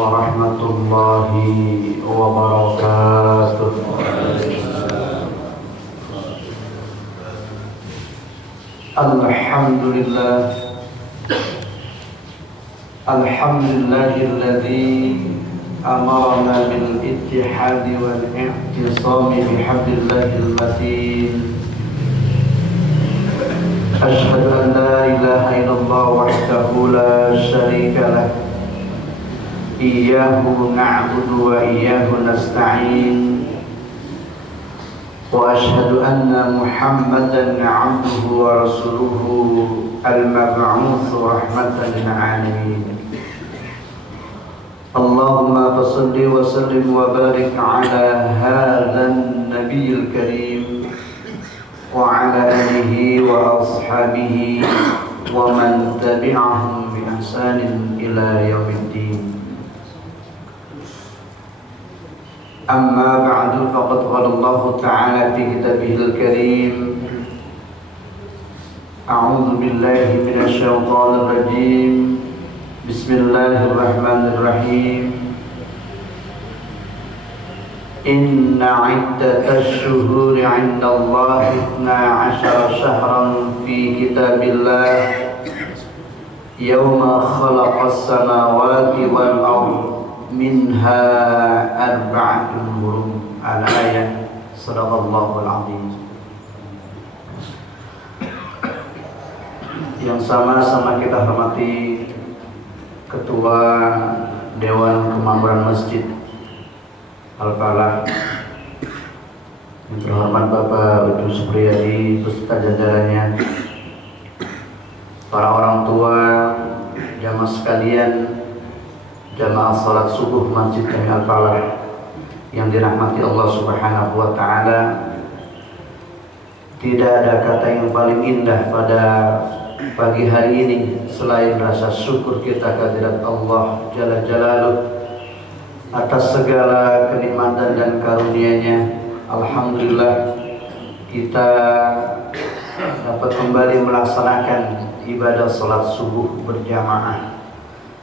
warahmatullahi wabarakatuh. Alhamdulillah, alhamdulillahilladzi amarna bil ittihadi wal i'tisami bihablillahil matin. Ashhadu an la ilaha illallah wahdahu la syarika lah. Iyyahu na'budu wa iyyahu nasta'in. Wa ashhadu anna Muhammadan 'abduhu wa rasuluhu al-mab'uts rahmatan lil 'alamin. Allahumma fashalli wa sallim wa barik 'ala hadzal nabiyil karim wa 'ala alihi wa ashabihi wa man tabi'ahum bi ihsanin ila yaumiddin. Amma ba'du, faqad qala Allah ta'ala fi kitabihil karim. A'udzu billahi minasy syaithanir rajim. Bismillahirrahmanirrahim. Inna 'iddatash shuhuri 'inda Allah 12 syahran fi kitabillah yawma khalaqas samawati wal ardh minha arba'atun hurum. Al-ayah. Shadaqallahul azim. Yang sama-sama kita hormati Ketua Dewan Kemakmuran Masjid Al-Falah, yang terhormat Bapak Udu Supriyadi beserta jajarannya, para orang tua, jamaah sekalian, jamaah salat subuh Masjid Jami Al-Falah yang dirahmati Allah Subhanahu wa taala. Tidak ada kata yang paling indah pada pagi hari ini selain rasa syukur kita kehadirat Allah Jalla Jalaluh atas segala kenikmatan dan karunia-Nya. Alhamdulillah, kita dapat kembali melaksanakan ibadah salat subuh berjamaah.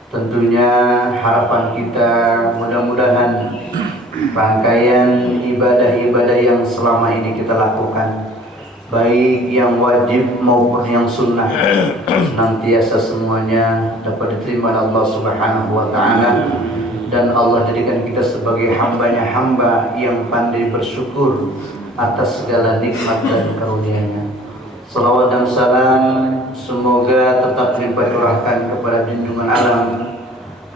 Tentunya harapan kita mudah-mudahan rangkaian ibadah-ibadah yang selama ini kita lakukan, baik yang wajib maupun yang sunnah, senantiasa semuanya dapat diterima oleh Allah Subhanahu wa taala, dan Allah jadikan kita sebagai hambanya hamba yang pandai bersyukur atas segala nikmat dan karunia-Nya. Salawat dan salam semoga tetap dilipat curahkan kepada junjungan alam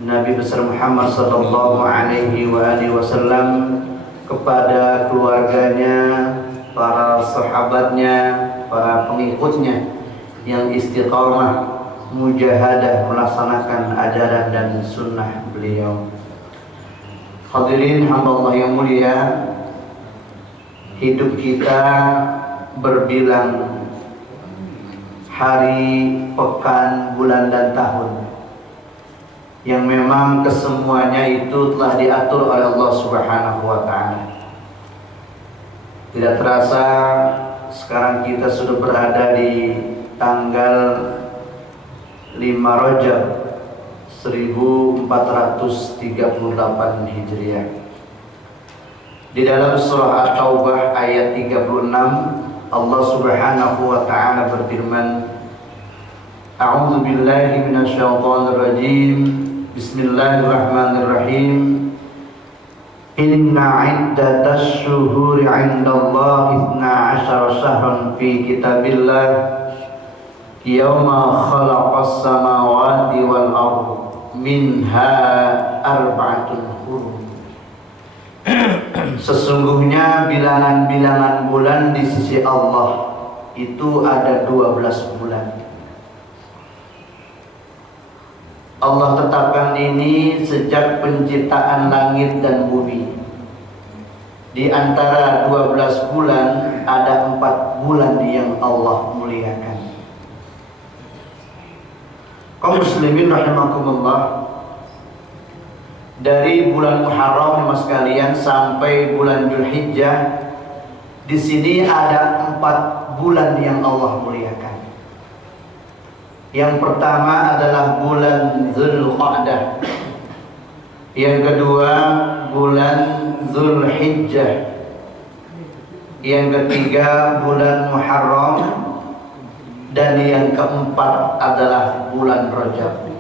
Nabi besar Muhammad sallallahu alaihi wasallam, kepada keluarganya, para sahabatnya, para pengikutnya yang istiqamah mujahadah melaksanakan ajaran dan sunnah beliau. Hadirin hamba Allah yang mulia, hidup kita berbilang hari, pekan, bulan dan tahun yang memang kesemuanya itu telah diatur oleh Allah Subhanahu wa taala. Tidak terasa sekarang kita sudah berada di tanggal 5 Rajab 1438 Hijriah. Di dalam surah At-Taubah ayat 36, Allah Subhanahu wa taala berfirman, A'udzu billahi minasyaitonir rajim. Bismillahirrahmanirrahim. Inna 'iddatash syuhuri 'indallahi 12 syahran fi kitabillah yawma khalaqas samawati wal ardh minha arba'atun hurum. Sesungguhnya bilangan-bilangan bulan di sisi Allah itu ada 12 bulan. Allah tetapkan ini sejak penciptaan langit dan bumi. Di antara 12 bulan ada 4 bulan yang Allah muliakan. Kaum muslimin rahimakumullah, dari bulan Muharram mas sekalian sampai bulan Dzulhijjah, di sini ada 4 bulan yang Allah muliakan. Yang pertama adalah bulan Dzulqa'dah. Yang kedua bulan Zulhijjah. Yang ketiga bulan Muharram. Dan yang keempat adalah bulan Rajab.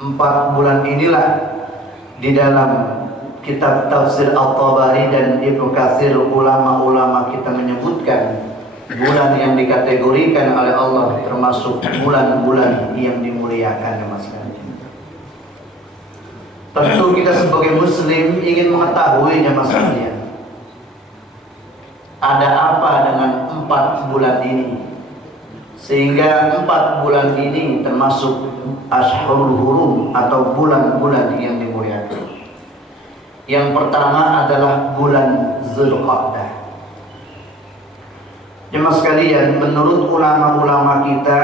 4 bulan inilah di dalam kitab tafsir At-Tabari dan Ibnu Katsir, ulama-ulama kita menyebutkan bulan yang dikategorikan oleh Allah termasuk bulan-bulan yang dimuliakan, Mas. Tentu kita sebagai muslim ingin mengetahuinya, Mas. Ada apa dengan 4 bulan ini sehingga 4 bulan ini termasuk Ashhurul Hurum atau bulan-bulan yang dimuliakan. Yang pertama adalah bulan Zulqa'dah. Jemaah sekalian, menurut ulama-ulama kita,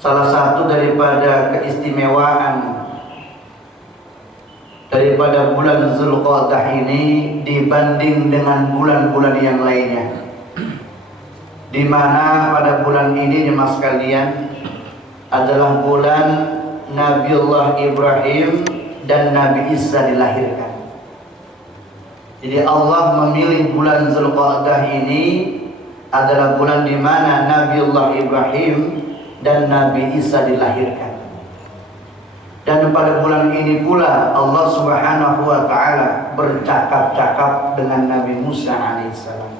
salah satu daripada keistimewaan daripada bulan Zulqa'dah ini dibanding dengan bulan-bulan yang lainnya, di mana pada bulan ini jemaah sekalian adalah bulan Nabiullah Ibrahim dan Nabi Isa dilahirkan. Jadi Allah memilih bulan Zulqa'dah ini adalah bulan di mana Nabiullah Ibrahim dan Nabi Isa dilahirkan. Dan pada bulan ini pula Allah Subhanahu wa taala bercakap-cakap dengan Nabi Musa alaihissalam.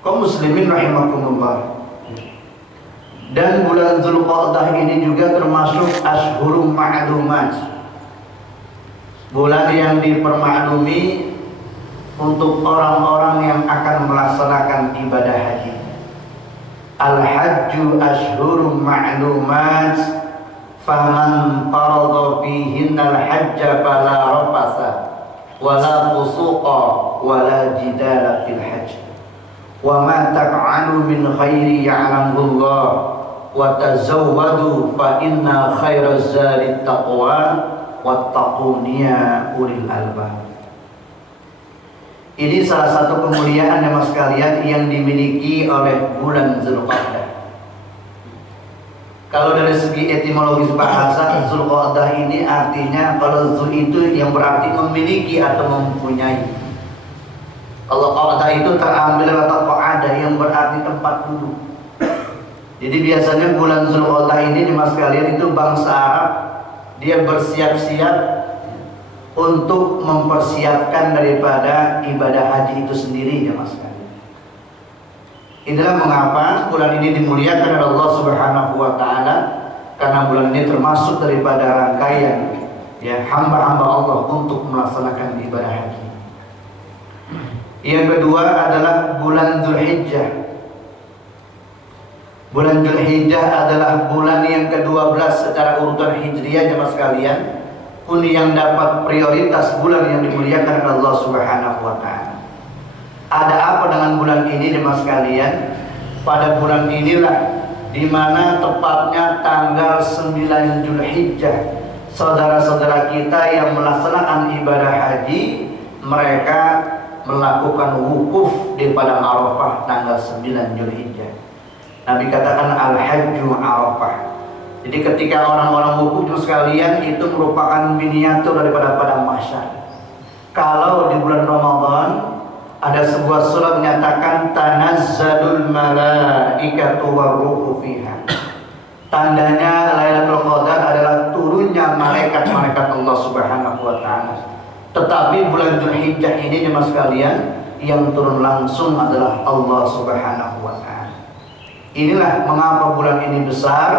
Kaum muslimin rahimakumullah. Dan bulan Zulqa'dah ini juga termasuk Ashhurum Ma'lumat, bulan yang dipermaklumi untuk orang-orang yang akan melaksanakan ibadah haji. Al-hajju ashhurum ma'lumat, faman farada fihinna al-hajja fala rafasa wala fusuqa wala jidala fil hajj wa ma taf'alu min khairi ya'lamuhu Allah wa tazawwadu fa inna khairaz zadi taqwa wattaquniya ulil albab. Ini salah satu kemuliaan jemaah sekalian yang dimiliki oleh bulan Zulqa'dah. Kalau dari segi etimologis bahasa, Zulqa'dah ini artinya, kalau Zul itu yang berarti memiliki atau mempunyai. Kalau Qa'dah itu terambil dari kata Qa'ada yang berarti tempat duduk. Jadi biasanya bulan Zulqa'dah ini jemaah sekalian itu bangsa Arab dia bersiap-siap untuk mempersiapkan daripada ibadah haji itu sendiri, ya Mas. Inilah mengapa bulan ini dimuliakan oleh Allah Subhanahu wa taala, karena bulan ini termasuk daripada rangkaian ya hamba-hamba Allah untuk melaksanakan ibadah haji. Yang kedua adalah bulan Zulhijjah. Bulan Zulhijjah adalah bulan yang ke-12 secara urutan hijriah, jemaah sekalian. Pun yang dapat prioritas bulan yang dimuliakan oleh Allah Subhanahu wa taala. Ada apa dengan bulan ini jemaah sekalian? Pada bulan inilah di mana tepatnya tanggal 9 Zulhijjah, saudara-saudara kita yang melaksanakan ibadah haji, mereka melakukan wukuf di padang Arafah tanggal 9 Zulhijjah. Nabi katakan al-hajju Arafah. Jadi ketika orang-orang wukuf sekalian itu merupakan miniatur daripada padang mahsyar. Kalau di bulan Ramadan ada sebuah surat menyatakan tanazzalul malaikatu waruhu fiha. Tandanya Lailatul Qadar adalah turunnya malaikat-malaikat Allah Subhanahu wa taala. Tetapi bulan Zulhijjah ini jemaah sekalian yang turun langsung adalah Allah Subhanahu wa taala. Inilah mengapa bulan ini besar,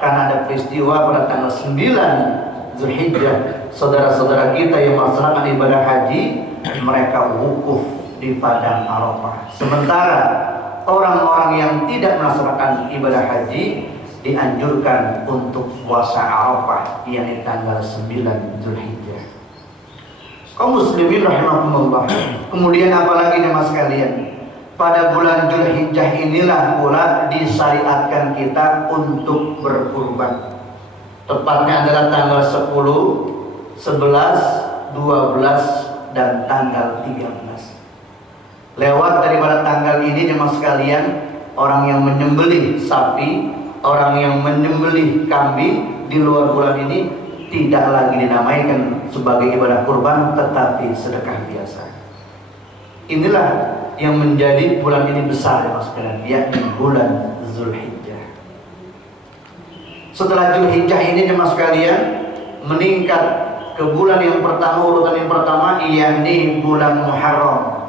karena ada peristiwa pada tanggal 9 Zulhijjah, saudara-saudara kita yang melaksanakan ibadah haji, mereka wukuf di padang Arafah. Sementara orang-orang yang tidak melaksanakan ibadah haji dianjurkan untuk puasa Arafah, yakni tanggal 9 Zulhijjah. Kaum muslimin rahimakumullah. Kemudian apalagi jemaah sekalian? Pada bulan Zulhijjah inilah pula disyariatkan kita untuk berkurban. Tepatnya adalah tanggal 10, 11, 12 dan tanggal 13. Lewat daripada tanggal ini jemaah sekalian, orang yang menyembelih sapi, orang yang menyembelih kambing di luar bulan ini tidak lagi dinamaikan sebagai ibadah kurban, tetapi sedekah biasa. Inilah yang menjadi bulan ini besar ya mas sekalian, yakni bulan Zulhijjah. Setelah Zulhijjah ini ya mas sekalian, meningkat ke bulan yang pertama, urutan yang pertama, yakni bulan Muharram.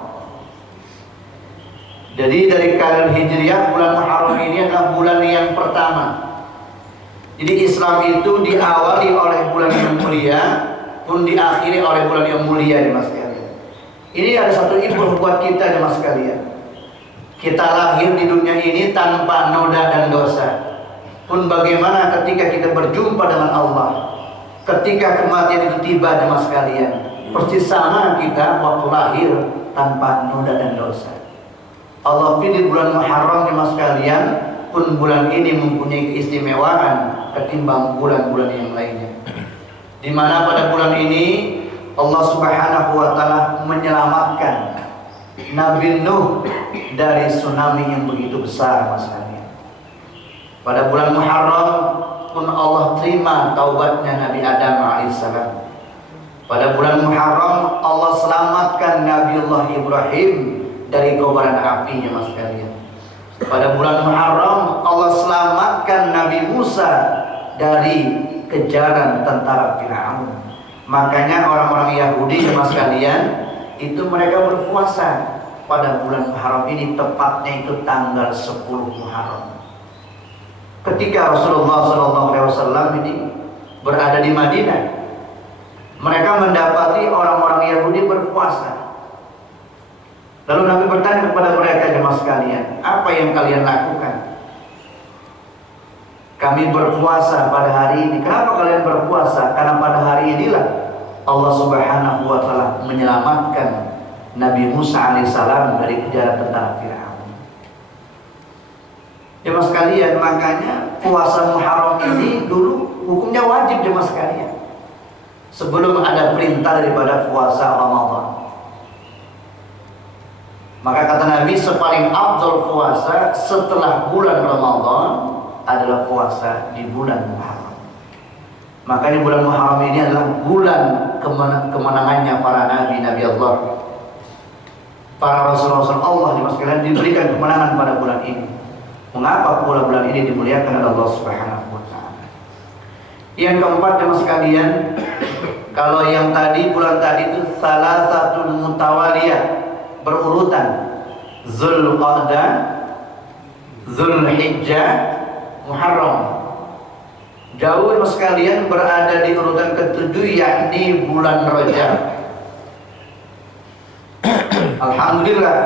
Jadi dari kalender Hijriah, bulan Muharram ini adalah bulan yang pertama. Jadi Islam itu diawali oleh bulan yang mulia, pun diakhiri oleh bulan yang mulia ya mas sekalian. Ini ada satu ibrah buat kita ya mas sekalian. Kita lahir di dunia ini tanpa noda dan dosa. Pun bagaimana ketika kita berjumpa dengan Allah, ketika kematian itu tiba ya mas sekalian, persis sama kita waktu lahir tanpa noda dan dosa. Allah pilih bulan Muharram ya mas sekalian, pun bulan ini mempunyai keistimewaan ketimbang bulan-bulan yang lainnya. Di mana pada bulan ini Allah Subhanahu wa taala menyelamatkan Nabi Nuh dari tsunami yang begitu besar mas sekalian. Pada bulan Muharram pun Allah terima taubatnya Nabi Adam alaihissalam. Pada bulan Muharram Allah selamatkan Nabiullah Ibrahim dari kobaran apinya mas sekalian. Pada bulan Muharram Allah selamatkan Nabi Musa dari kejaran tentara Firaun. Makanya orang-orang Yahudi mas sekalian itu mereka berpuasa pada bulan Muharram ini, tepatnya itu tanggal 10 Muharram. Ketika Rasulullah SAW ini berada di Madinah, mereka mendapati orang-orang Yahudi berpuasa. Lalu Nabi bertanya kepada mereka, jemaah sekalian, apa yang kalian lakukan? Kami berpuasa pada hari ini. Kenapa kalian berpuasa? Karena pada hari inilah Allah Subhanahu wa taala menyelamatkan Nabi Musa alaihissalam dari kejaran tentara Firaun. Jemaah sekalian, makanya puasa Muharram ini dulu hukumnya wajib jemaah sekalian. Sebelum ada perintah daripada puasa Ramadan. Maka kata Nabi, sepaling afdal puasa setelah bulan Ramadan adalah puasa di bulan Muharram. Makanya bulan Muharram ini adalah bulan kemenangannya para nabi Allah. Para Rasul-Rasul Allah diberikan kemenangan pada bulan ini. Mengapa pula bulan ini dimuliakan oleh Allah Subhanahu wa taala? Yang keempat jemaah sekalian, kalau yang tadi bulan tadi itu salasatul mutawaliyah, berurutan, Zulqa'dah, Zulhijjah, Muharram. Jauh mas sekalian berada di urutan ketujuh, yakni bulan Rajab. Alhamdulillah,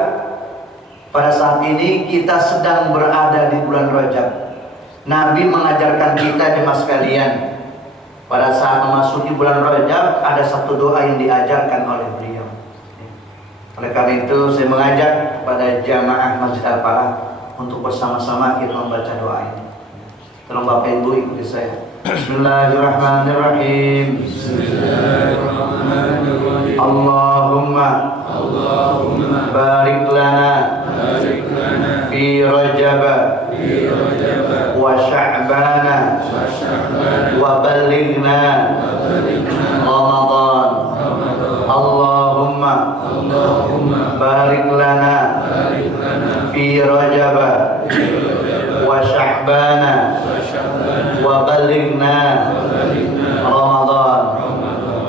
pada saat ini kita sedang berada di bulan Rajab. Nabi mengajarkan kita jemaah sekalian, pada saat memasuki bulan Rajab ada satu doa yang diajarkan oleh beliau. Oleh karena itu saya mengajak kepada jamaah Masjid Al-Falah untuk bersama-sama kita membaca doa ini. Tolong Bapak Ibu ikuti saya. Bismillahirrahmanirrahim. Bismillahirrahmanirrahim. Allahumma barik lana fi Rajab wa Sya'ban wa ballighna Ramadan. Allahumma barik lana fi Rajab wa Sya'ban wa ballighna Ramadan.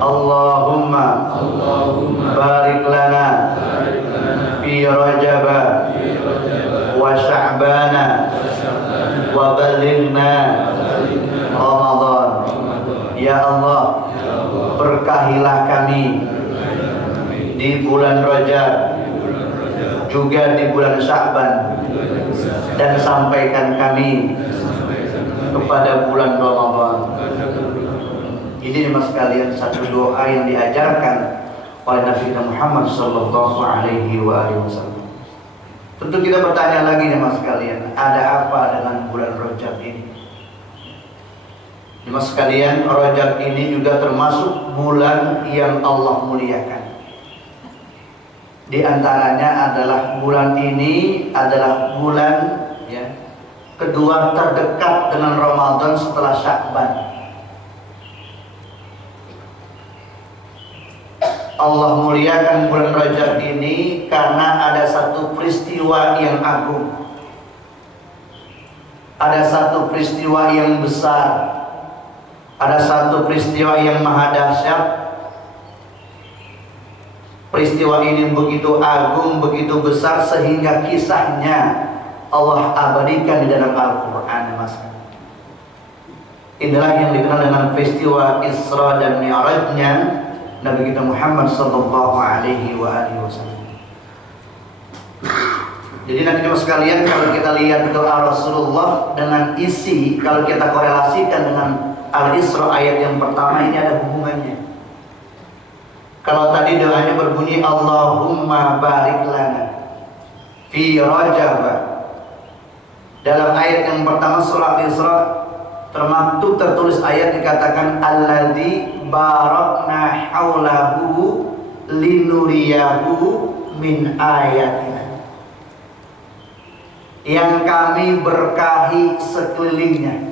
Allahumma barik lana fi Rajab wa Sya'ban wa ballighna Ramadan. Ya Allah, berkahilah kami di bulan Rajab, juga di bulan Sya'ban, dan sampaikan kami kepada bulan Ramadan. Ini mas sekalian satu doa yang diajarkan oleh Nabi kita Muhammad sallallahu alaihi wasallam. Tentu kita bertanya lagi nih mas sekalian, ada apa dengan bulan Rajab ini? Mas sekalian, Rajab ini juga termasuk bulan yang Allah muliakan. Di antaranya adalah bulan ini adalah bulan kedua terdekat dengan Ramadan setelah Sya'ban. Allah muliakan bulan Rajab ini karena ada satu peristiwa yang agung, ada satu peristiwa yang besar, ada satu peristiwa yang maha dahsyat. Peristiwa ini begitu agung, begitu besar sehingga kisahnya Allah abadikan di dalam Al-Quran, Mas. Inilah yang dikenal dengan peristiwa Isra dan Mi'rajnya Nabi kita Muhammad sallallahu alaihi wasallam. Jadi nanti sekalian, kalau kita lihat doa Rasulullah dengan isi, kalau kita korelasikan dengan Al-Isra ayat yang pertama, ini ada hubungannya. Kalau tadi doanya berbunyi Allahumma barik lana fi Rajab, dalam ayat yang pertama surah Isra termaktub tertulis ayat dikatakan alladzi barakna haulahu linuriyahu min ayatina, yang kami berkahi sekelilingnya.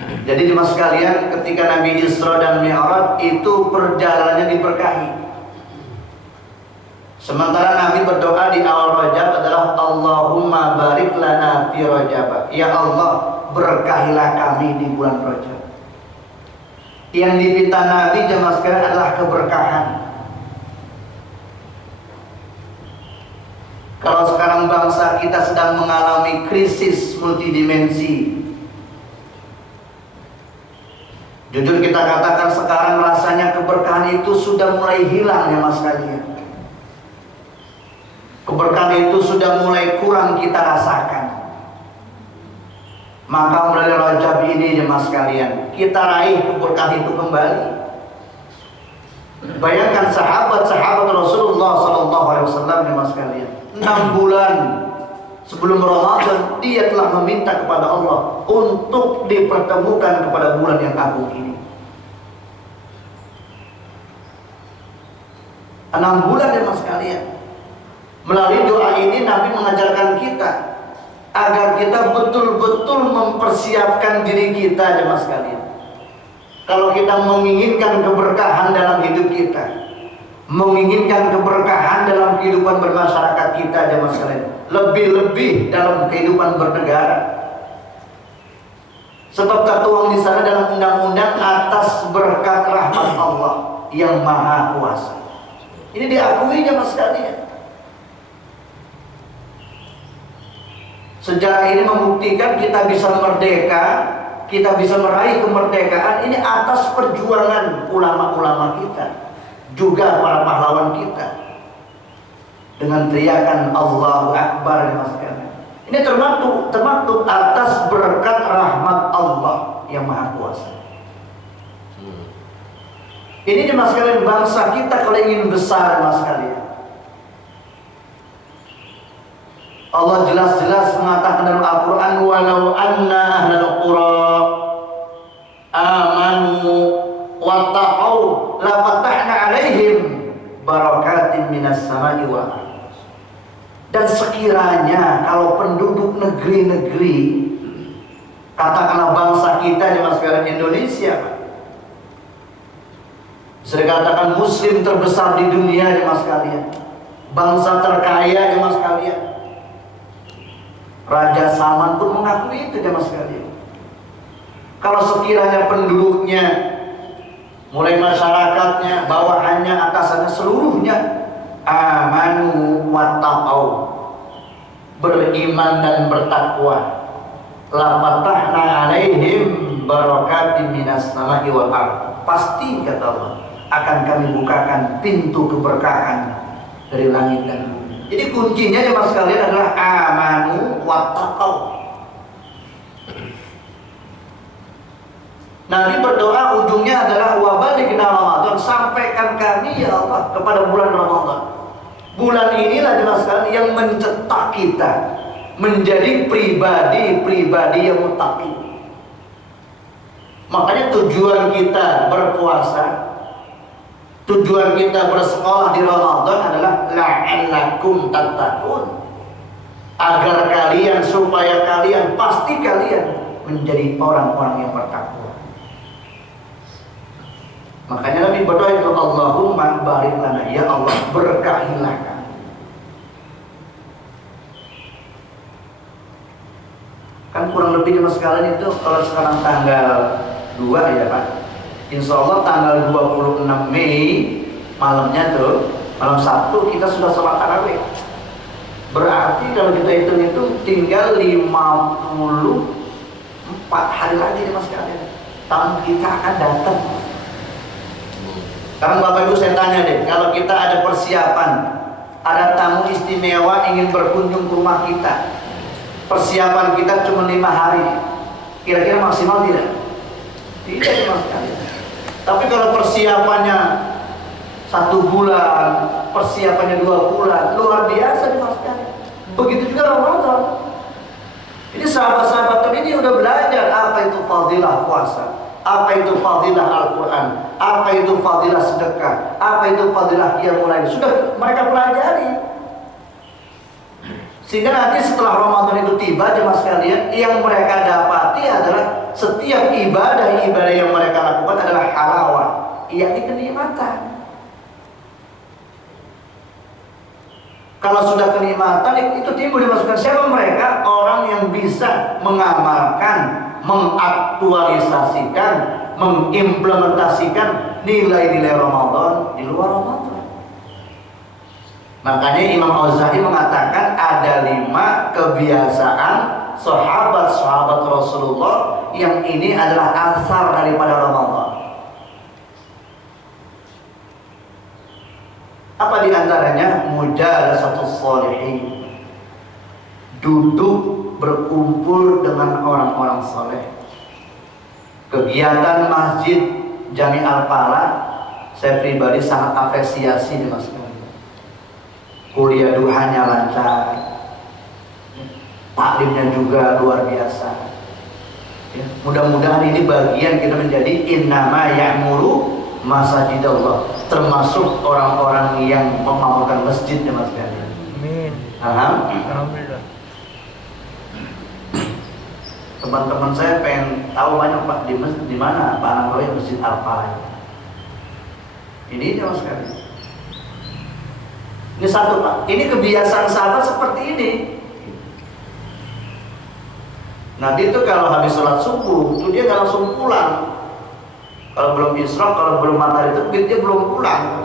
Jadi jemaah sekalian, ketika Nabi Isra dan Mi'raj itu perjalanannya diberkahi. Sementara Nabi berdoa di awal Rajab adalah Allahumma barik lana fi Rajab, ya Allah berkahilah kami di bulan Rajab. Yang diminta Nabi jemaah sekalian adalah keberkahan. Kalau sekarang bangsa kita sedang mengalami krisis multidimensi, jujur kita katakan sekarang rasanya keberkahan itu sudah mulai hilang ya mas kalian. Keberkahan itu sudah mulai kurang kita rasakan. Maka mulai Rajab ini ya mas kalian, kita raih keberkahan itu kembali. Bayangkan sahabat-sahabat Rasulullah SAW ya mas kalian, 6 bulan sebelum Ramadan dia telah meminta kepada Allah untuk dipertemukan kepada bulan yang agung ini. 6 bulan ya mas kalian. Melalui doa ini Nabi mengajarkan kita agar kita betul-betul mempersiapkan diri kita ya mas kalian. Kalau kita menginginkan keberkahan dalam hidup kita, menginginkan keberkahan dalam kehidupan bermasyarakat kita ya mas kalian, lebih-lebih dalam kehidupan bernegara. Sebab tertuang di sana dalam undang-undang atas berkat rahmat Allah yang maha kuasa. Ini diakui ya mas kalian. Sejarah ini membuktikan kita bisa merdeka, kita bisa meraih kemerdekaan ini atas perjuangan ulama-ulama kita, juga para pahlawan kita, dengan teriakan Allahu Akbar ya mas kalian. Ini termaktub atas berkat rahmat Allah yang maha kuasa. Ini ya mas kalian, bangsa kita kalau ingin besar mas kalian, Allah jelas-jelas mengatakan dalam Al-Quran, walau anna ahlal qura amanu wattaqau la fatahna alaihim barakatin minas samai wal ardh. Dan sekiranya kalau penduduk negeri-negeri, katakanlah bangsa kita di masyarakat Indonesia, bisa dikatakan muslim terbesar di dunia di mas kalian, bangsa terkaya di mas kalian, Raja Salman pun mengakui itu ya mas kalian. Kalau sekiranya penduduknya, mulai masyarakatnya, bawahannya, atasannya, seluruhnya amanu wattaqau, beriman dan bertakwa, la fatahna alaihim barakatin minas samai wal ardh, pasti kata Allah akan kami bukakan pintu keberkahan dari langit dan bumi. Jadi kuncinya ya mas kalian adalah amanu wattaqau. Nabi berdoa ujungnya adalah wabalighna Ramadan, sampaikan kami ya Allah kepada bulan Ramadan. Bulan inilah jelas sekali yang mencetak kita menjadi pribadi-pribadi yang muttaqi. Makanya tujuan kita berpuasa, tujuan kita bersekolah di Ramadan adalah la'allakum tattaqun, agar kalian, supaya kalian, pasti kalian menjadi orang-orang yang bertakwa. Makanya Nabi berdoa itu, Allahumma barik lana, ya Allah berkahilah kami. Kan kurang lebih jemaah sekalian itu kalau sekarang tanggal 2 ya Pak, insya Allah tanggal 26 Mei malamnya tuh, malam Sabtu kita sudah sholat tarawih. Berarti kalau kita hitung-hitung tinggal 54 hari lagi jemaah sekalian, tamu kita akan datang. Sekarang Bapak Ibu saya tanya deh, kalau kita ada persiapan, ada tamu istimewa ingin berkunjung ke rumah kita, persiapan kita cuma 5 hari, kira-kira maksimal tidak? Tidak jemaah sekalian. Tapi kalau persiapannya 1 bulan, persiapannya 2 bulan, luar biasa jemaah sekalian. Begitu juga Ramadan. Ini sahabat-sahabat ini udah belajar apa itu fadilah puasa, apa itu fadilah Al-Quran, apa itu fadilah sedekah, apa itu fadilah qiyamul lail. Sudah mereka pelajari. Sehingga nanti setelah Ramadan itu tiba jemaah sekalian, yang mereka dapati adalah setiap ibadah-ibadah yang mereka lakukan adalah halawah, yakni kenikmatan. Kalau sudah kenikmatan itu timbul dimasukkan siapa mereka? Orang yang bisa mengamalkan, mengaktualisasikan, mengimplementasikan nilai-nilai Ramadan di luar Ramadan. Makanya Imam Auza'i mengatakan ada 5 kebiasaan sahabat-sahabat Rasulullah yang ini adalah asar daripada Ramadan. Apa diantaranya? Mujalasatus sholihin, duduk berkumpul dengan orang-orang soleh. Kegiatan Masjid Jami Al-Falah saya pribadi sangat apresiasi Mas. Kuliah duhanya lancar, taklimnya juga luar biasa. Ya, mudah-mudahan ini bagian kita menjadi innama ya'muru masajidallah, termasuk orang-orang yang memakmurkan masjid ya Mas sekalian. Amin. Alhamdulillah. Teman-teman saya pengen tahu banyak Pak di mana Pak Nabawi Masjid Al-Falah. Ini ya Mas sekalian. Ini satu Pak. Ini kebiasaan sahabat seperti ini. Nabi itu kalau habis sholat subuh itu dia nggak langsung pulang. Kalau belum isyraq, kalau belum matahari terbit dia belum pulang.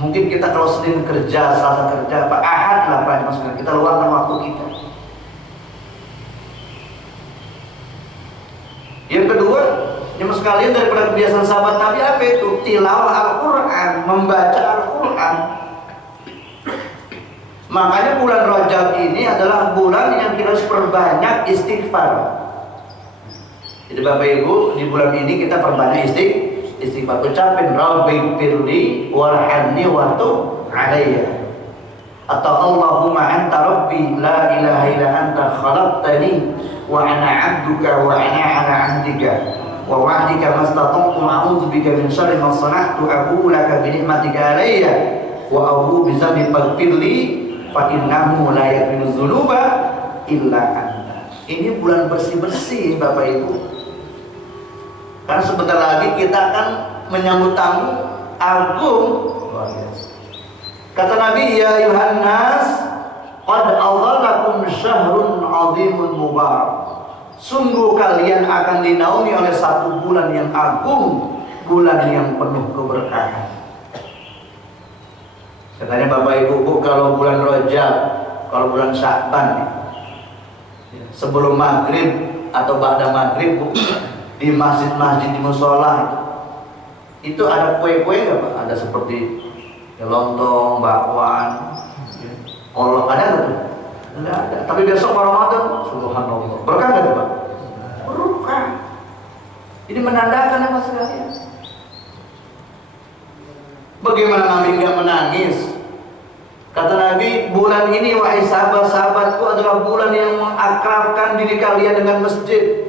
Mungkin kita kalau Senin kerja, Selasa kerja, Pak Ahad lah Pak Mas, kita luangkan waktu kita. Yang kedua, jemaah sekalian, daripada kebiasaan sahabat Nabi apa itu? Tilawah Al-Quran, membaca Al-Quran. Makanya bulan Rajab ini adalah bulan yang kita harus perbanyak istighfar. Jadi Bapak Ibu, di bulan ini kita perbanyak istighfar. Ucapin Rabbighfirli warhamni wa tub alayya. Atau Allahumma anta rabbi la ilaha illa anta khalaqtani wa ana 'abduka wa ana 'ala 'ahdika wa wa'dika mastata'tu a'udzu bika min syarri ma sana'tu abu'u laka bi ni'matika alayya wa abu'u bi dhanbi faghfirli fa innahu la yaghfiru dzunuba illa anta. Ini bulan bersih-bersih Bapak Ibu. Karena sebentar lagi kita akan menyambut tamu agung luar biasa. Kata Nabi, ya Yohanes, qad adhallakum syahrun 'azimun mubarak. Sungguh kalian akan dinaungi oleh 1 bulan yang agung, bulan yang penuh keberkahan. Katanya Bapak Ibu, kalau bulan Rajab, kalau bulan Sya'ban, sebelum maghrib atau ba'da maghrib di masjid-masjid, di musola itu ada kue-kue nggak Pak? Ada seperti lontong, bakwan, kolak, ada nggak tuh? Nggak ada. Tapi besok Ramadan, subhanallah, berkah nggak tuh Pak? Berkah. Ini menandakan apa sekalian? Bagaimana Nabi nggak menangis? Kata Nabi, bulan ini wahai sahabat-sahabatku adalah bulan yang mengakrabkan diri kalian dengan masjid.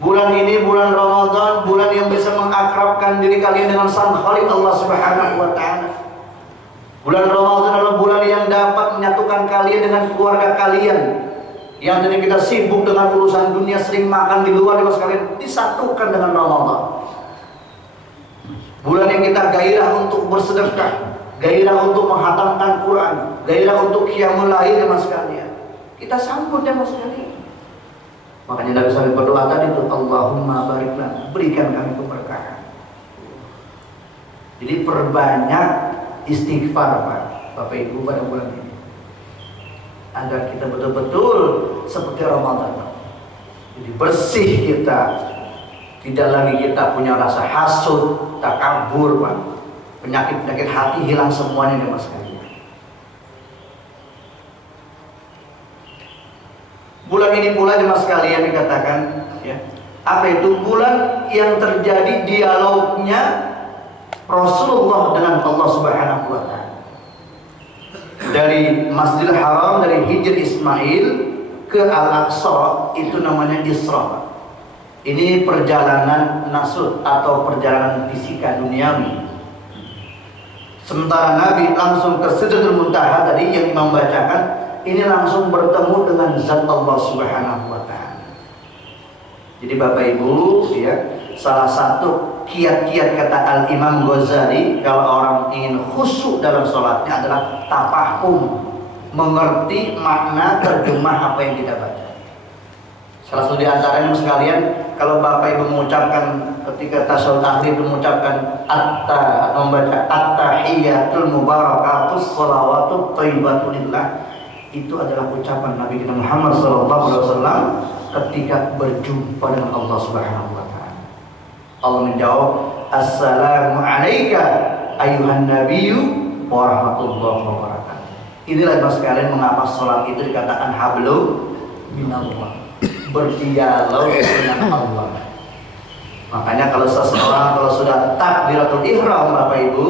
Bulan ini bulan Ramadan, bulan yang bisa mengakrabkan diri kalian dengan Sang Khalik Allah Subhanahu wa taala. Bulan Ramadan adalah bulan yang dapat menyatukan kalian dengan keluarga kalian. Yang tadi kita sibuk dengan urusan dunia, sering makan di luar, Mas kalian disatukan dengan Ramadan. Bulan yang kita gairah untuk bersedekah, gairah untuk menghatamkan Quran, gairah untuk qiyamul lail, Mas kalian. Kita sambut ya Mas kalian. Makanya Nabi SAW berdoa tadi itu, Allahumma barik lana, berikan kami keberkahan. Jadi perbanyak istighfar Pak, Bapak Ibu pada bulan ini, agar kita betul-betul seperti Ramadan. Jadi bersih kita, tidak lagi kita punya rasa hasud, takabur Pak. Penyakit-penyakit hati hilang semuanya nih Mas kalian. Bulan ini pula Mas kalian dikatakan ya, apa itu bulan yang terjadi dialognya Rasulullah dengan Allah Subhanahu wa taala. Dari Masjidil Haram, dari Hijr Ismail ke Al-Aqsa, itu namanya Isra. Ini perjalanan nasud atau perjalanan fisika duniawi. Sementara Nabi langsung ke Sidratul Muntaha tadi yang Imam bacakan, ini langsung bertemu dengan zat Allah Subhanahu wa taala. Jadi Bapak Ibu ya, salah satu kiat-kiat kata Al-Imam Ghazali kalau orang ingin khusyuk dalam sholatnya adalah tafahum, mengerti makna terjemah apa yang kita baca. Salah satu di antaranya sekalian, kalau Bapak Ibu mengucapkan ketika tasyahud akhir mengucapkan membaca at-tahiyatul mubarakatus shalawatut thayyibatulillah, itu adalah ucapan Nabi kita Muhammad SAW ketika berjumpa dengan Allah Subhanahu wa taala. Allah menjawab, Assalamu alayka ayuhan nabiyyu wa rahmatullahi wa barakatuh. Inilah Mas sekalian mengapa sholat itu dikatakan hablum minallah, berdialog dengan Allah. Makanya kalau seseorang kalau sudah takbiratul ihram Bapak Ibu,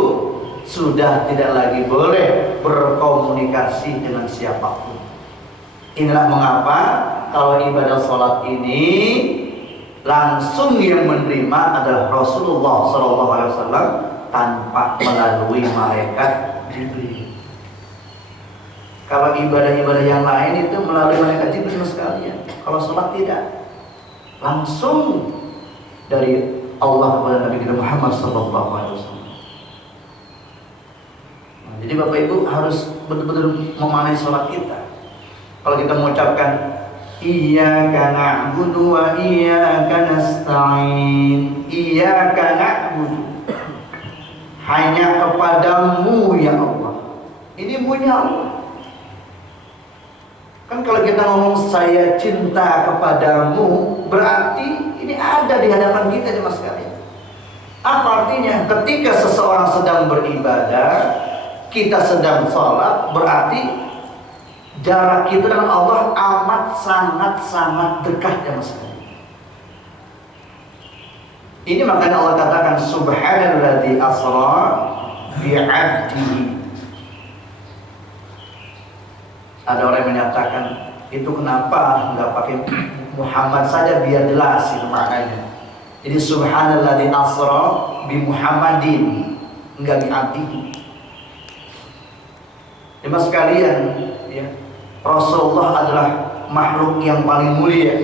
sudah tidak lagi boleh berkomunikasi dengan siapapun. Inilah mengapa kalau ibadah sholat ini langsung yang menerima adalah Rasulullah SAW tanpa melalui malaikat Jibril. Kalau ibadah-ibadah yang lain itu melalui malaikat Jibril sekalian. Kalau sholat tidak, langsung dari Allah kepada Nabi kita Muhammad SAW. Jadi Bapak Ibu harus betul-betul memaknai sholat kita. Kalau kita mengucapkan Iyyaka na'budu wa iyyaka nasta'in, Iyyaka na'budu, hanya kepadamu ya Allah. Ini punya Allah. Kan kalau kita ngomong saya cinta kepadamu, berarti ini ada di hadapan kita nih Mas kalian. Apa artinya? Ketika seseorang sedang beribadah, kita sedang sholat, berarti jarak kita dengan Allah amat sangat dekat ya Mas. Ini makanya Allah katakan Subhanalladzi asra bi'abdihi. Ada orang yang menyatakan itu kenapa nggak pakai Muhammad saja biar jelas itu maknanya. Jadi Subhanalladzi asra bi Muhammadin, enggak bi abdihi. Mas sekalian, ya, Rasulullah adalah makhluk yang paling mulia,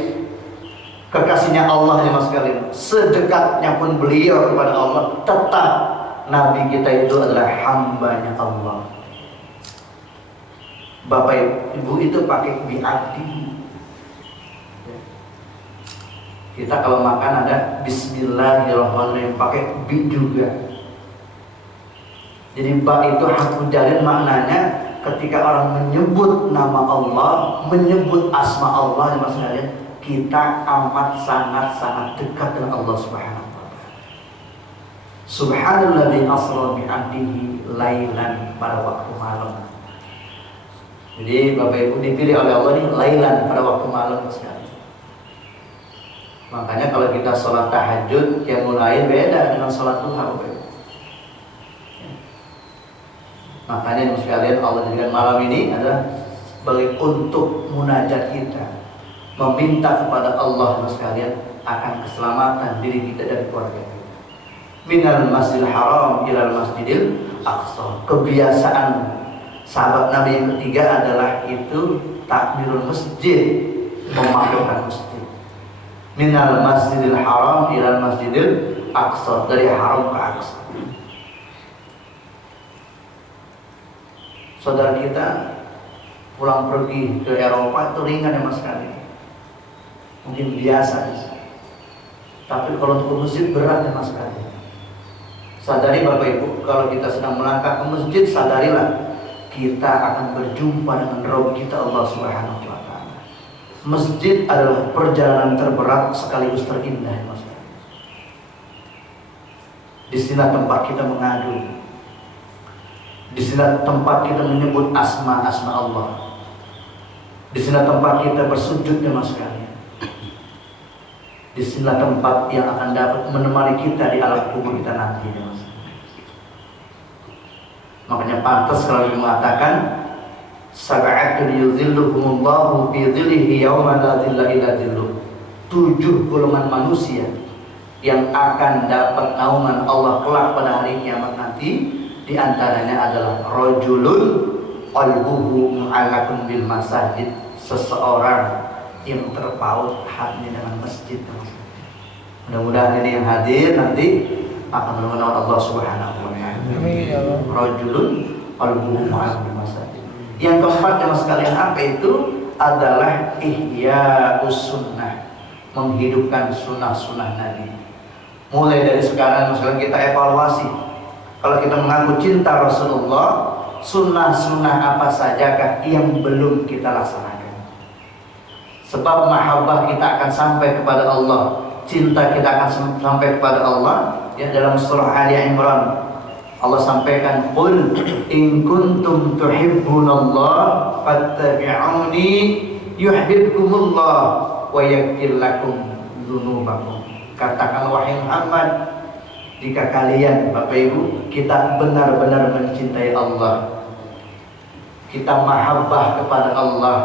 kekasihnya Allah ya Mas sekalian. Sedekatnya pun beliau kepada Allah, tetap Nabi kita itu adalah hambanya Allah. Bapak Ibu itu pakai bi'abdi. Kita kalau makan ada Bismillahirrahmanirrahim, pakai bi juga. Jadi ba itu harfu jalin, maknanya ketika orang menyebut nama Allah, menyebut asma Allah, ya Mas sekalian, kita amat sangat dekat dengan Allah Subhanahu wa taala. Subhanalladzi asra bi 'abdihi lailan, pada waktu malam. Jadi Bapak Ibu dipilih oleh Allah ini lailan, pada waktu malam sekali. Makanya kalau kita sholat tahajud yang mulai beda dengan sholat duha Bapak Ibu. Makanya sekalian Allah jadikan malam ini adalah sebagai untuk munajat kita, meminta kepada Allah sekalian akan keselamatan diri kita dan keluarga kita. minal masjidil haram ilal masjidil aqsa. Kebiasaan sahabat Nabi yang ketiga adalah itu takbirul masjid, memakmurkan masjid. Minal masjidil haram ilal masjidil aqsa, dari haram ke aqsa. Saudara kita pulang pergi ke Eropa itu ringan ya mas sekali, mungkin biasa. Tapi kalau untuk masjid berat ya mas sekali. Sadari Bapak Ibu, kalau kita sedang melangkah ke masjid, sadarilah kita akan berjumpa dengan Rabb kita Allah Subhanahu wa Ta'ala. Masjid adalah perjalanan terberat sekaligus terindah ya mas. Di sini tempat kita mengadu. Di sini tempat kita menyebut asma-asma Allah. Di sini tempat kita bersujud ya mas sekalian. Di sini tempat yang akan dapat menemani kita di alam kubur kita nanti ya mas. Makanya pantas kalau mengatakan sab'atun yuzilluhumullahu fi dhillihi yawma la dhilla illa dhilluh. 7 golongan manusia yang akan dapat naungan Allah kelak pada hari kiamat nanti. Di antaranya adalah rajulun qalbuhu mu'allaqun bil masajid, seseorang yang terpaut hatinya dengan masjid. Mudah-mudahan ini yang hadir nanti akan mengenal Allah Subhanahu wa Ta'ala. Rajulun qalbuhu mu'allaqun bil masajid. Yang keempat yang sekalian apa itu adalah ihya'us sunnah, menghidupkan sunnah-sunnah Nabi. Mulai dari sekarang kita evaluasi. Kalau kita mengaku cinta Rasulullah, sunnah-sunnah apa sajakah yang belum kita laksanakan? Sebab mahabbah kita akan sampai kepada Allah, cinta kita akan sampai kepada Allah. Ya, dalam surah Ali Imran Allah sampaikan, "Qul in kuntum tuhibbunallah fattabi'uni yuhibbukumullah wa yaghfir lakum dzunubakum." Katakan wahai Muhammad, jika kalian Bapak Ibu kita benar-benar mencintai Allah, kita mahabbah kepada Allah,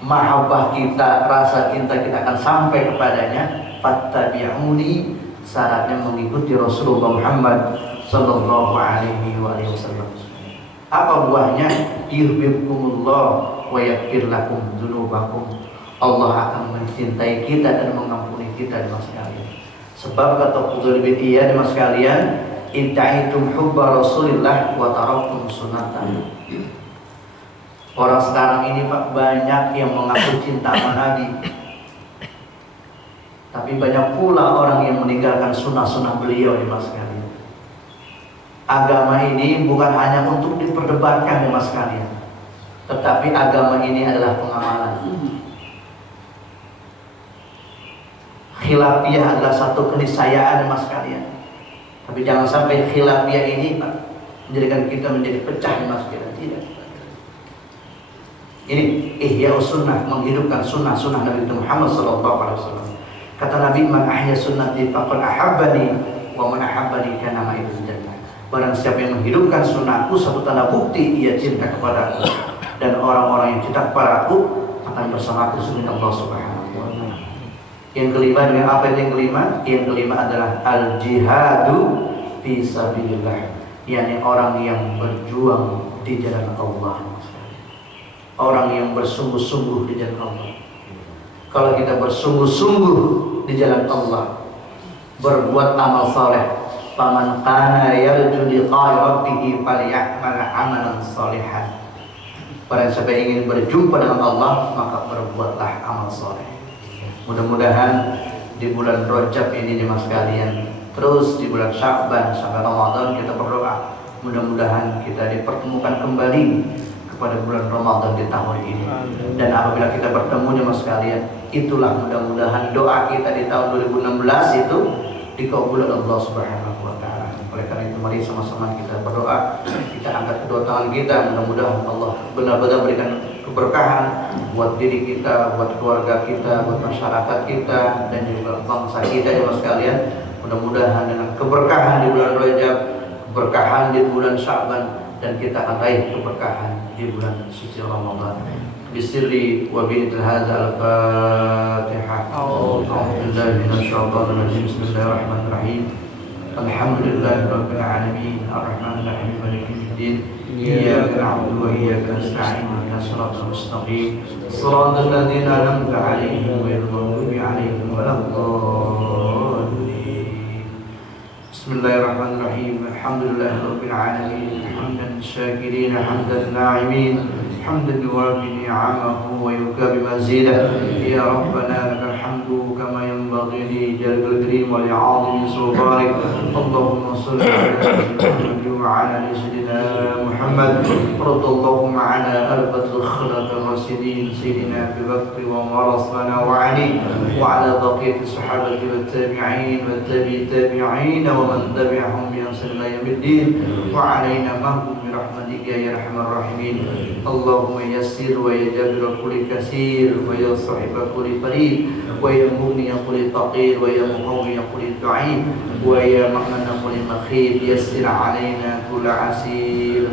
mahabbah kita, rasa cinta kita akan sampai kepadanya, fattabi'uni, syaratnya mengikuti Rasulullah Muhammad sallallahu alaihi wasallam. Apa buahnya? Yuhibbukumullah wa yaghfir lakum dzunubakum. Allah akan mencintai kita dan mengampuni kita mas sekalian. Sebab kata Fudhal bin Iyad mas sekalian, intaitum hubba Rasulillah wa taraktum sunnatan. Orang sekarang ini Pak banyak yang mengaku cinta sama Nabi, tapi banyak pula orang yang meninggalkan sunnah-sunnah beliau ya mas sekalian. Agama ini bukan hanya untuk diperdebatkan ya mas sekalian, tetapi agama ini adalah pengamalan. Khilafiyah adalah satu keniscayaan mas sekalian. Tapi jangan sampai khilafiyah ini Pak menjadikan kita menjadi pecah mas sekalian. Tidak. Ini ihya'us sunnah, menghidupkan sunnah-sunnah Nabi Muhammad SAW. Kata Nabi, man ahya sunnati faqad ahabbani wa man ahabbani kana ma'i fil jannah. Barang siapa yang menghidupkan sunnahku, satu tanda bukti ia cinta kepadaku, dan orang-orang yang cinta kepadaku akan bersamaku dengan Allah Subhanahu. Yang kelima dengan apa itu yang kelima? Yang kelima adalah al-jihadu fi sabilillah, yakni orang yang berjuang di jalan Allah. Orang yang bersungguh-sungguh di jalan Allah. Kalau kita bersungguh-sungguh di jalan Allah, berbuat amal saleh, faman kana yarju liqa'a rabbih falyamal 'amalan shalihan. Barang siapa ingin berjumpa dengan Allah, maka berbuatlah amal saleh. Mudah-mudahan di bulan Rajab ini nih mas sekalian, terus di bulan Sya'ban sampai Ramadan kita berdoa, mudah-mudahan kita dipertemukan kembali pada bulan Ramadan di tahun ini. Dan apabila kita bertemu nih mas sekalian, itulah mudah-mudahan doa kita di tahun 2016 itu dikabulkan Allah Subhanahu wa Ta'ala. Oleh karena itu mari sama-sama kita berdoa, kita angkat kedua tangan kita, mudah-mudahan Allah benar-benar berikan keberkahan buat diri kita, buat keluarga kita, buat masyarakat kita, dan juga bangsa kita ya mas sekalian. Mudah-mudahan dengan keberkahan di bulan Rajab, keberkahan di bulan Sya'ban, dan kita akan raih keberkahan di bulan suci Ramadan. Bisirri wa bi'idil hadza al-Fatihah. Bismillahirrahmanirrahim. Alhamdulillahirabbil alamin arrahmanir rahim maliki yaumiddin iyyaka na'budu wa iyyaka nasta'in ihdinas siratal mustaqim siratal ladzina an'amta 'alaihim ghairil maghdubi 'alaihim waladdallin. Bismillahirrahmanirrahim. Alhamdulillahirabbil alamin hamdan syakirin hamdan na'imin hamdan yuwafi ni'amahu wa yukabi mazidah. Ya Rabbana lakal hamdu kama yanbaghi li jalal karim wa li'azimi sultanik. Allahumma salli ala Muhammad wa ala ali sayyidina Muhammad. Radallahu ala arbatil khulafa'ir rasyidin sayyidina Abi Bakr wa Umar Uthman wa Ali wa ala baqiyati sahabati wat tabi'in wat tabi'in wa man tabi'ahum bi ihsan ila yaumiddin wa alaina mahum bi rahmatika ya arhamar rahimin. Allahumma yassir wa ya jabir kulli kasir wa ya sahib kulli farid wa ya mughni kulli faqir wa ya muqawwi kulli du'ain wa ya ma'man kulli makhib yassir alaina kull asir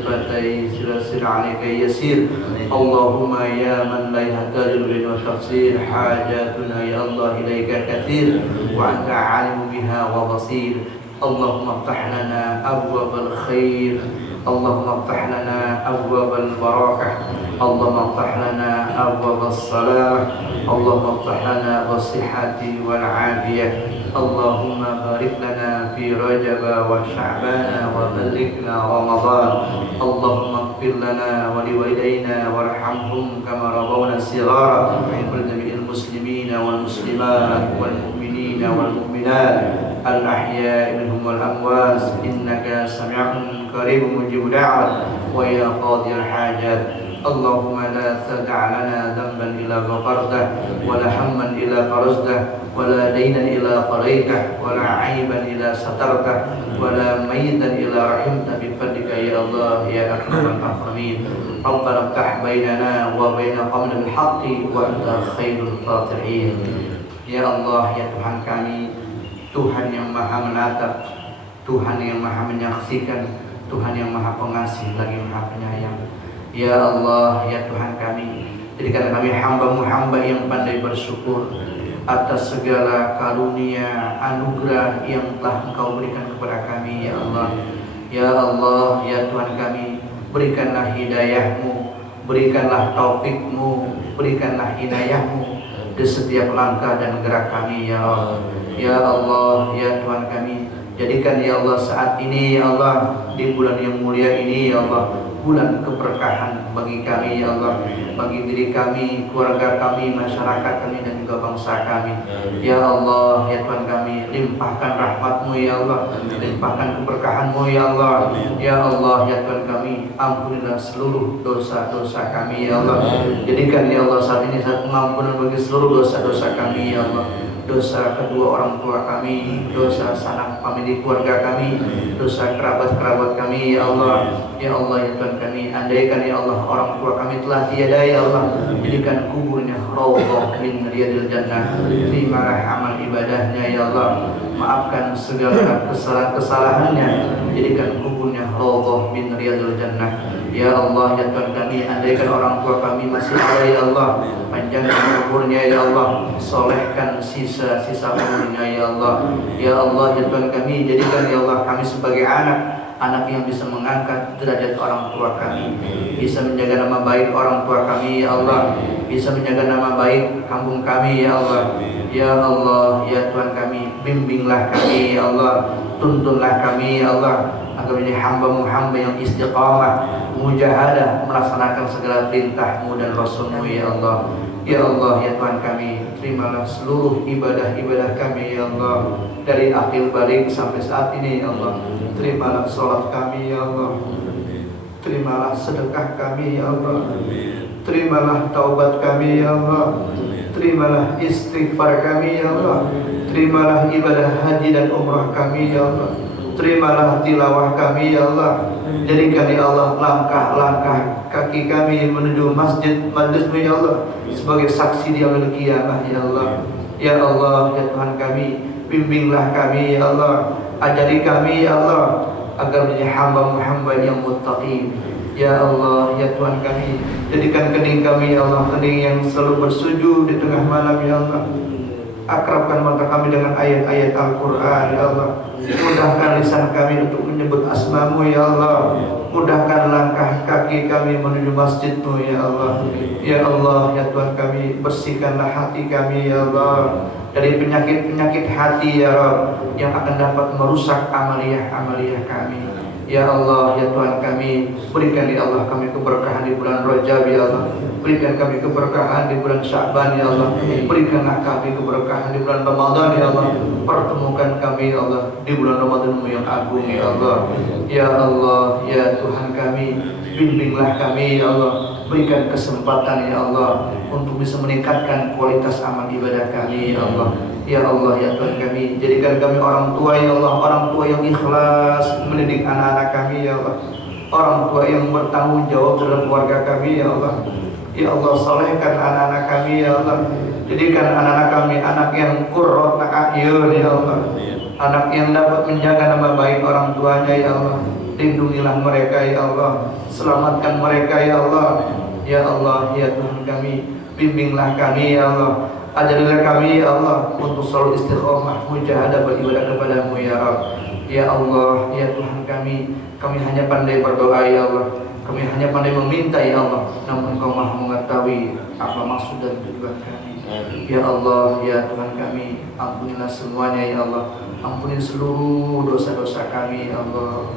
sir alaika yassir. Allahumma ya man la yahtaju bil wa tafsir hajatuna ya Allah ilaika kathir wa anta alimu biha wa basir. Allahumma iftah lana abwabal khair, Allahumma iftah lana abwabal barakah, Allahumma iftah lana abwabas salamah, Allahumma iftah lana was-sihhati wal afiyah. Allahumma barik lana fi Rajab wa Sya'ban wa ballighna Ramadan. Allahumma ighfir lana wa liwalidayna warhamhum kama rabbawna shighara. Wal jami'il muslimina wal muslimat wal mu'minina wal mu'minat al-ahya'i minhum wal amwat innaka sami'un qaribun mujibud da'wat wa ya qadiyal hajat. Allahumma la tad'a lana dhanban illa ghafartah wa la hamman illa farajtah wa la daynan illa qadaitah wa la 'aiban illa satartah wa la mayyitan illa rahimtah bi fadlika ya Allah ya akramul akramin. Rabbana iftah bainana wa baina qawmina bil haqqi wa anta khairul fatihin. Ya Allah ya Tuhan kami, Tuhan yang maha menatap, Tuhan yang maha menyaksikan, Tuhan yang maha pengasih lagi maha penyayang. Ya Allah, ya Tuhan kami, jadikan kami hamba-Mu hamba yang pandai bersyukur atas segala karunia, anugerah yang telah Engkau berikan kepada kami, ya Allah. Ya Allah, ya Tuhan kami, berikanlah hidayah-Mu, berikanlah taufik-Mu, berikanlah inayah-Mu di setiap langkah dan gerak kami, ya Allah. Ya Allah, ya Tuhan kami, jadikan ya Allah saat ini ya Allah, di bulan yang mulia ini ya Allah, bulan keberkahan bagi kami ya Allah, bagi diri kami, keluarga kami, masyarakat kami dan juga bangsa kami. Ya Allah, ya Tuhan kami, limpahkan rahmat-Mu ya Allah, limpahkan keberkahan-Mu ya Allah. Ya Allah, ya Tuhan kami, ampunilah seluruh dosa-dosa kami ya Allah. Jadikan ya Allah saat ini saat pengampunan bagi seluruh dosa-dosa kami ya Allah. Dosa kedua orang tua kami, dosa sanak famili keluarga kami, dosa kerabat-kerabat kami ya Allah. Ya Allah, ya Tuhan kami, andaikan ya Allah orang tua kami telah tiada ya Allah, jadikan kuburnya raudhah min riyadil jannah. Terimalah amal ibadahnya ya Allah, maafkan segala kesalahan-kesalahannya, jadikan kuburnya raudhah min riyadil jannah. Ya Allah, ya Tuhan kami, andaikan orang tua kami masih ada ya Allah, panjangkan umurnya ya Allah, solehkan sisa-sisa umurnya ya Allah. Ya Allah, ya Tuhan kami, jadikan ya Allah kami sebagai anak yang bisa mengangkat derajat orang tua kami, bisa menjaga nama baik orang tua kami ya Allah, bisa menjaga nama baik kampung kami ya Allah. Ya Allah, ya Tuhan kami, bimbinglah kami ya Allah, tuntunlah kami ya Allah, agar menjadi hamba-Mu hamba yang istiqamah, mujahadah, melaksanakan segala perintah-Mu dan Rasul-Mu ya Allah. Ya Allah, ya Tuhan kami, terimalah seluruh ibadah-ibadah kami ya Allah, dari akhir balik sampai saat ini ya Allah. Terimalah sholat kami ya Allah, terimalah sedekah kami ya Allah, terimalah taubat kami ya Allah, terimalah istighfar kami ya Allah, terimalah ibadah haji dan umrah kami ya Allah, terimalah tilawah kami ya Allah. Jadikan ya Allah langkah-langkah kaki kami menuju masjid-Mu ya Allah sebagai saksi di yaumil qiyamah ya Allah. Ya Allah, ya Tuhan kami, bimbinglah kami ya Allah, ajari kami ya Allah agar menjadi hamba-Mu hamba yang muttaqin. Ya Allah, ya Tuhan kami, jadikan kening kami ya Allah kening yang selalu bersujud di tengah malam ya Allah. Akrabkan mata kami dengan ayat-ayat Al-Quran ya Allah. Mudahkan lisan kami untuk menyebut asmamu ya Allah. Mudahkan langkah kaki kami menuju masjidmu ya Allah. Ya Allah ya Tuhan kami, bersihkanlah hati kami ya Allah dari penyakit-penyakit hati ya Rabb yang akan dapat merusak amaliyah-amaliyah kami. Ya Allah ya Tuhan kami, berikan ya Allah kami keberkahan di bulan Rajab ya Allah. Berikan kami keberkahan di bulan Sya'ban ya Allah. Berikanlah kami keberkahan di bulan Ramadan ya Allah. Pertemukan kami ya Allah di bulan Ramadan-Mu yang agung ya Allah. Ya Allah ya Tuhan kami, bimbinglah kami ya Allah. Berikan kesempatan ya Allah untuk bisa meningkatkan kualitas amal ibadah kami ya Allah. Ya Allah ya Tuhan kami, jadikan kami orang tua ya Allah, orang tua yang ikhlas mendidik anak-anak kami ya Allah. Orang tua yang bertanggung jawab dalam keluarga kami ya Allah. Ya Allah, salehkan anak-anak kami ya Allah. Jadikan anak-anak kami anak yang qurrata a'yun ya Allah. Anak yang dapat menjaga nama baik orang tuanya ya Allah. Lindungilah mereka ya Allah. Selamatkan mereka ya Allah. Ya Allah ya Tuhan kami, bimbinglah kami ya Allah. Ajarilah kami ya Allah untuk selalu istiqomah mujahadah beribadah kepadamu ya Rabb. Ya Allah ya Tuhan kami hanya pandai berdoa ya Allah. Kami hanya pandai meminta ya Allah, namun Engkau Maha mengetahui apa maksud dan tujuan kami. Ya Allah ya Tuhan kami, ampunilah semuanya ya Allah. Ampuni seluruh dosa-dosa kami ya Allah.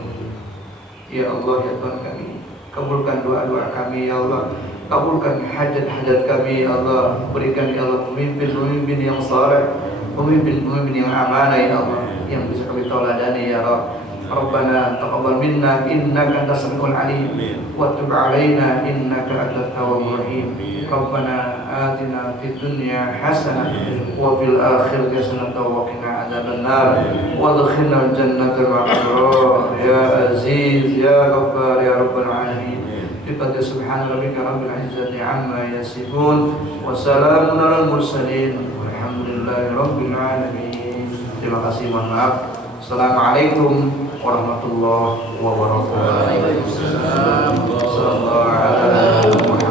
Ya Allah ya Tuhan kami, kabulkan doa-doa kami ya Allah. Kabulkan hajat-hajat kami ya Allah. Berikan ya Allah pemimpin-pemimpin yang saleh, pemimpin-pemimpin yang amanah ya Allah, yang bisa kami tauladani ya Rabb. Rabbana taqabbal minna innaka antas samiul alim wa tub alaina innaka antat tawwabur rahim. Rabbana atina fid dunya hasanah wa fil akhirati hasanah wa qina adzabannar wa adkhilna jannata ma'al ya aziz ya ghaffar ya rabbal alamin. Subhana rabbika rabbil izzati amma yasifun wa salamun alal mursalin walhamdulillahi rabbil alamin. Terima kasih, mohon maaf. Assalamualaikum warahmatullahi wabarakatuh.